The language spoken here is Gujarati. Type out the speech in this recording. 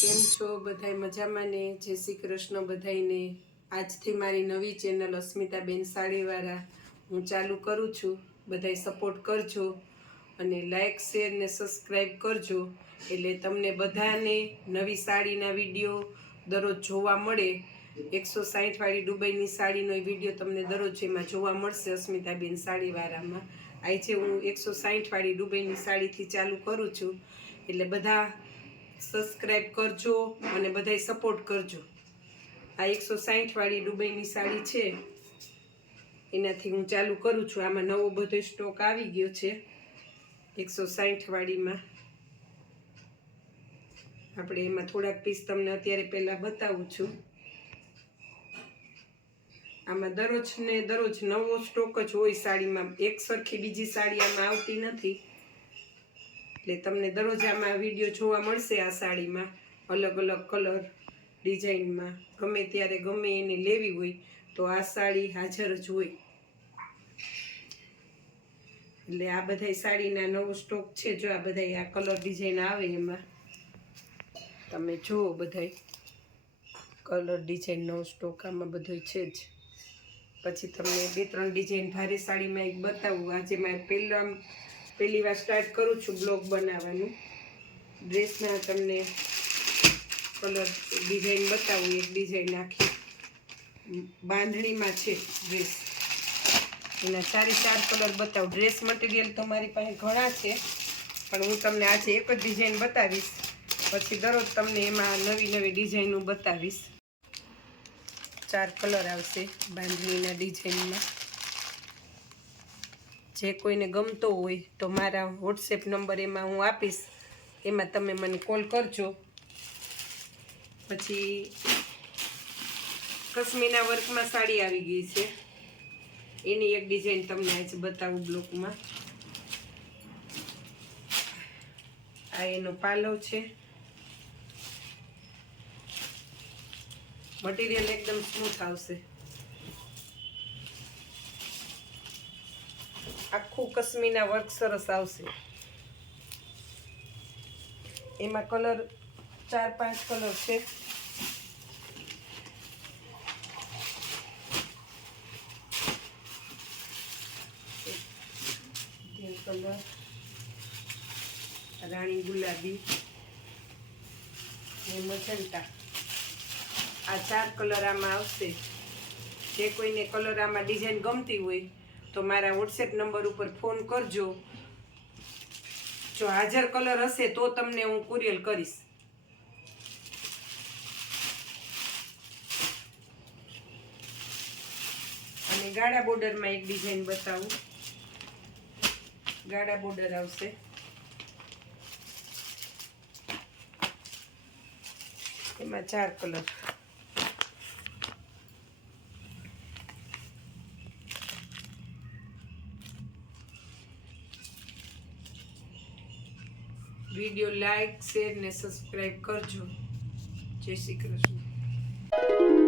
કેમ છો? બધાય મજામાં ને? જય શ્રી કૃષ્ણ બધાયને. આજથી મારી નવી ચેનલ અસ્મિતાબેન સાડીવાળા હું ચાલુ કરું છું. બધાય સપોર્ટ કરજો અને લાઈક, શેર ને સબસ્ક્રાઈબ કરજો. એટલે તમને બધાને નવી સાડીના વીડિયો દરરોજ જોવા મળે. એકસો સાહીઠવાળી દુબઈની સાડીનો વીડિયો તમને દરરોજ એમાં જોવા મળશે અસ્મિતાબેન સાડીવાળામાં આજે હું એકસો સાહીઠવાળી દુબઈની સાડીથી ચાલુ કરું છું. એટલે બધા સબસ્ક્રાઈબ કરજો અને બધાય સપોર્ટ કરજો. આ એકસો સાહીઠવાળી દુબઈની સાડી છે. એનાથી હું ચાલુ કરું છું. આમાં નવો બધો સ્ટોક આવી ગયો છે. એકસો સાહીઠવાળીમાં આપણે એમાં થોડાક પીસ તમને અત્યારે પહેલાં બતાવું છું. આમાં દરરોજ ને દરરોજ નવો સ્ટોક જ હોય સાડીમાં. એક સરખી બીજી સાડી આમાં આવતી નથી. એટલે તમને દરરોજ આમાં વીડિયો જોવા મળશે આ સાડીમાં, અલગ અલગ કલર ડિઝાઇનમાં ગમે ત્યારે ગમે એને લેવી હોય તો આ સાડી હાજર જ હોય. એટલે આ બધાય સાડીના નવો સ્ટોક છે, જો આ બધાય આ કલર ડિઝાઇન આવે એમાં. તમે જુઓ બધાય. કલર ડિઝાઇન નવો સ્ટોક આમાં બધો છે જ. પછી તમને બે ત્રણ ડિઝાઇન ભારે સાડીમાં એક બતાવું. આજે મારે પહેલાં પહેલી વાર સ્ટાર્ટ કરું છું બ્લોગ બનાવવાનું. ડ્રેસના તમને કલર ડિઝાઇન બતાવું, એક ડિઝાઇન આખી. બાંધણીમાં છે ડ્રેસ એના ચારે ચાર કલર બતાવું. ડ્રેસ મટીરિયલ તો મારી પાસે ઘણા છે, પણ હું તમને આજે એક જ ડિઝાઇન બતાવીશ. પછી દરરોજ તમને એમાં નવી નવી ડિઝાઇનો બતાવીશ. ચાર કલર આવશે બાંધણીના ડિઝાઇનમાં જે કોઈને ગમતો હોય તો મારા વોટ્સએપ નંબર એમાં હું આપીશ. એમાં તમે મને કોલ કરજો. પછી કશ્મીરના વર્કમાં સાડી આવી ગઈ છે. એની એક ડિઝાઇન તમને આજે બતાવું બ્લોકમાં. આ એનો પાલવ છે. મટીરિયલ એકદમ સ્મૂથ આવશે. આખું કશ્મીના વર્ક સરસ આવશે. એમાં કલર ચાર પાંચ કલર છે. કલર, રાણી ગુલાબી, ને મજંટા આ ચાર કલર આમાં આવશે. જે કોઈને કલર આમાં ડિઝાઇન ગમતી હોય તો મારા વોટ્સએપ નંબર ઉપર ફોન કરજો. જો હાજર કલર હશે તો તમને હું કુરિયર કરીશ. અને ગાળા બોર્ડરમાં એક ડિઝાઇન બતાવું. ગાળા બોર્ડર આવશે. એમાં ચાર કલર વીડિયો લાઈક શેર ને સબસ્ક્રાઈબ કરજો. જય શ્રી કૃષ્ણ.